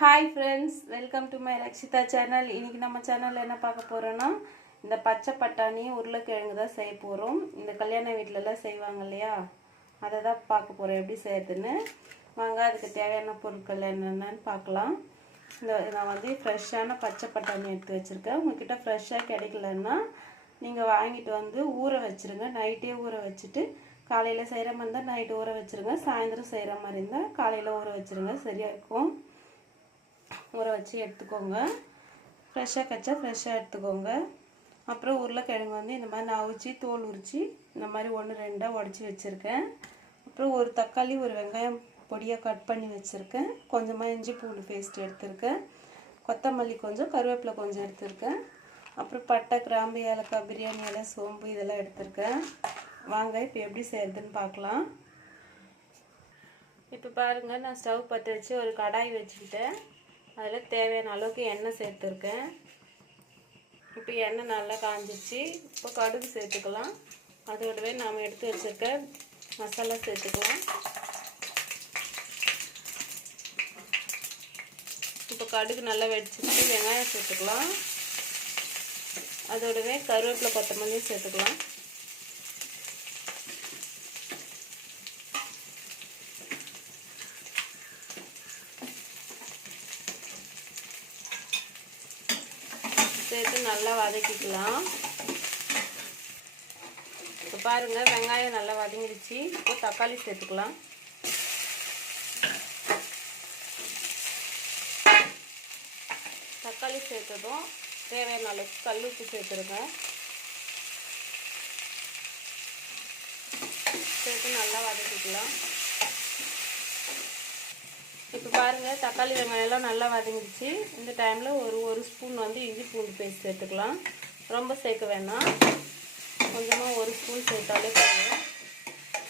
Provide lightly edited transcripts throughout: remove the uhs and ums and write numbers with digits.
Hi friends, welcome to my Rakshitha channel. இன்றைக்கி நம்ம சேனலில் என்ன பார்க்க போகிறோன்னா, இந்த பச்சை பட்டாணி உருளைக்கிழங்கு தான் செய்ய போகிறோம். இந்த கல்யாண வீட்டிலலாம் செய்வாங்க இல்லையா, அதை தான் பார்க்க போகிறோம் எப்படி செய்யறதுன்னு. வாங்க அதுக்கு தேவையான பொருட்கள் என்னென்னு பார்க்கலாம். நான் வந்து ஃப்ரெஷ்ஷான பச்சை பட்டாணி எடுத்து வச்சுருக்கேன். உங்கள்கிட்ட ஃப்ரெஷ்ஷாக கிடைக்கலன்னா நீங்கள் வாங்கிட்டு வந்து ஊற வச்சுருங்க. நைட்டே ஊற வச்சுட்டு காலையில் செய்கிற மாதிரி இருந்தால் நைட்டு ஊற வச்சுருங்க. சாயந்தரம் செய்கிற மாதிரி இருந்தால் காலையில் ஊற வச்சுருங்க, சரியாக இருக்கும். ஊற வச்சு எடுத்துக்கோங்க. ஃப்ரெஷ்ஷாக கச்சா ஃப்ரெஷ்ஷாக எடுத்துக்கோங்க. அப்புறம் உருளைக்கிழங்கு வந்து இந்த மாதிரி நான் அவிச்சி தோல் உரித்து இந்த மாதிரி 1-2 உடச்சி வச்சுருக்கேன். அப்புறம் ஒரு தக்காளி, ஒரு வெங்காயம் பொடியாக கட் பண்ணி வச்சுருக்கேன். கொஞ்சமாக இஞ்சி பூண்டு பேஸ்ட் எடுத்துருக்கேன். கொத்தமல்லி கொஞ்சம், கருவேப்பிலை கொஞ்சம் எடுத்துருக்கேன். அப்புறம் பட்டை, கிராம்பு, ஏலக்காய், பிரியாணி இலை, சோம்பு இதெல்லாம் எடுத்துருக்கேன். வாங்க இப்போ எப்படி செய்கிறதுன்னு பார்க்கலாம். இப்போ பாருங்கள், நான் ஸ்டவ் பற்ற வச்சு ஒரு கடாய் வச்சுக்கிட்டேன். அதில் தேவையான அளவுக்கு எண்ணெய் சேர்த்துருக்கேன். இப்போ எண்ணெய் நல்லா காஞ்சிச்சு. இப்போ கடுகு சேர்த்துக்கலாம். அதோடவே நாம் எடுத்து வச்சுருக்க மசாலா சேர்த்துக்கலாம். இப்போ கடுகு நல்லா வெடிச்சிட்டு வெங்காயம் சேர்த்துக்கலாம். அதோடவே கருவேப்பிலை, கொத்தமல்லியும் சேர்த்துக்கலாம். சேர்த்து நல்லா வதக்கிக்கலாம். இப்போ பாருங்கள், வெங்காயம் நல்லா வதங்கிடுச்சு. இப்போ தக்காளி சேர்த்துக்கலாம். தக்காளி சேர்த்ததும் தேவையான அளவுக்கு கல் உப்பு சேர்த்துருங்க. சேர்த்து நல்லா வதக்கிக்கலாம். இப்போ பாருங்கள், தக்காளி வெங்காயம்லாம் நல்லா வதங்கிடுச்சு. இந்த டைமில் ஒரு ஸ்பூன் வந்து இஞ்சி பூண்டு பேஸ்ட் சேர்த்துக்கலாம். ரொம்ப சேர்க்க வேணாம், கொஞ்சமாக 1 ஸ்பூன் சேர்த்தாலே போதும்.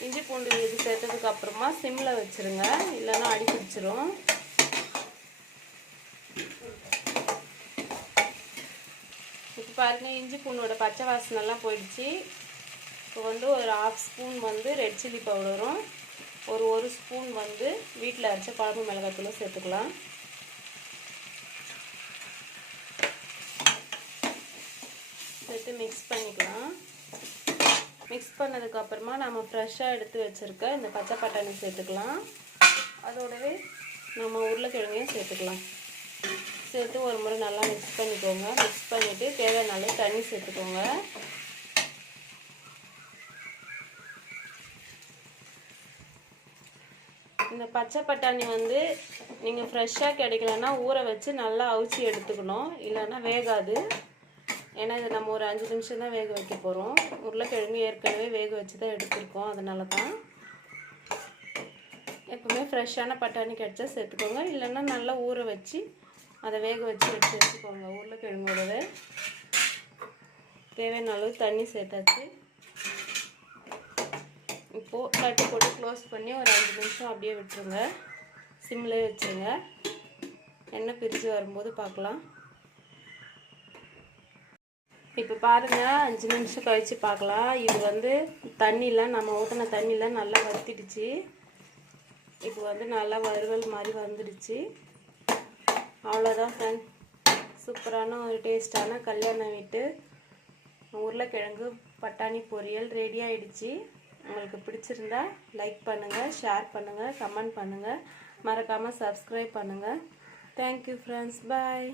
இஞ்சி பூண்டு இது சேர்த்ததுக்கு அப்புறமா சிம்மில் வச்சுருங்க, இல்லைன்னா அடி பிடிச்சிரும். இப்போ பாருங்கள், இஞ்சி பூண்டோட பச்சை வாசனைலாம் போயிடுச்சு. இப்போ வந்து ஒரு 1/2 ஸ்பூன் வந்து ரெட் சில்லி பவுடரும், ஒரு ஸ்பூன் வந்து வீட்டில் அரைச்ச குழம்பு மிளகாத்தூளும் சேர்த்துக்கலாம். சேர்த்து மிக்ஸ் பண்ணிக்கலாம். மிக்ஸ் பண்ணதுக்கப்புறமா நம்ம ஃப்ரெஷ்ஷாக எடுத்து வச்சுருக்க இந்த பச்சை பட்டாணி சேர்த்துக்கலாம். அதோடவே நம்ம உருளைக்கிழங்கையும் சேர்த்துக்கலாம். சேர்த்து ஒரு முறை நல்லா மிக்ஸ் பண்ணிக்கோங்க. மிக்ஸ் பண்ணிவிட்டு தேவையான அளவு தண்ணி சேர்த்துக்கோங்க. இந்த பச்சை பட்டாணி வந்து நீங்கள் ஃப்ரெஷ்ஷாக கிடைக்கலன்னா ஊற வச்சு நல்லா அவிச்சி எடுத்துக்கணும், இல்லைன்னா வேகாது. ஏன்னா இது நம்ம ஒரு 5 நிமிஷம் தான் வேக வைக்க போகிறோம். உருளைக்கிழங்கு ஏற்கனவே வேக வச்சு தான் எடுத்துருக்கோம், அதனால தான். எப்பவுமே ஃப்ரெஷ்ஷான பட்டாணி கிடைச்சா சேர்த்துக்கோங்க, இல்லைன்னா நல்லா ஊற வச்சு அதை வேக வச்சு எடுத்து வச்சுக்கோங்க. உருளைக்கிழங்கோடவே தேவையான அளவு தண்ணி சேர்த்தாச்சு. இப்போது தட்டு போட்டு க்ளோஸ் பண்ணி ஒரு 5 நிமிஷம் அப்படியே விட்டுருங்க. சிம்லேயே வச்சுருங்க. எண்ணெய் பிரித்து வரும்போது பார்க்கலாம். இப்போ பாருங்கள், 5 நிமிஷம் கழித்து பார்க்கலாம். இது வந்து தண்ணியில் நம்ம ஊற்றின தண்ணியில் நல்லா வத்திடுச்சு. இப்போ வந்து நல்லா வறுவல் மாதிரி வந்துடுச்சு. அவ்வளோதான் ஃப்ரெண்ட், சூப்பரான ஒரு டேஸ்டான கல்யாண வீட்டு உருளைக்கிழங்கு பட்டாணி பொரியல் ரெடி ஆகிடுச்சு. உங்களுக்கு பிடிச்சிருந்தா லைக் பண்ணுங்கள், ஷேர் பண்ணுங்கள், கமெண்ட் பண்ணுங்கள், மறக்காமல் சப்ஸ்கிரைப் பண்ணுங்கள். தேங்க்யூ ஃப்ரெண்ட்ஸ், பாய்.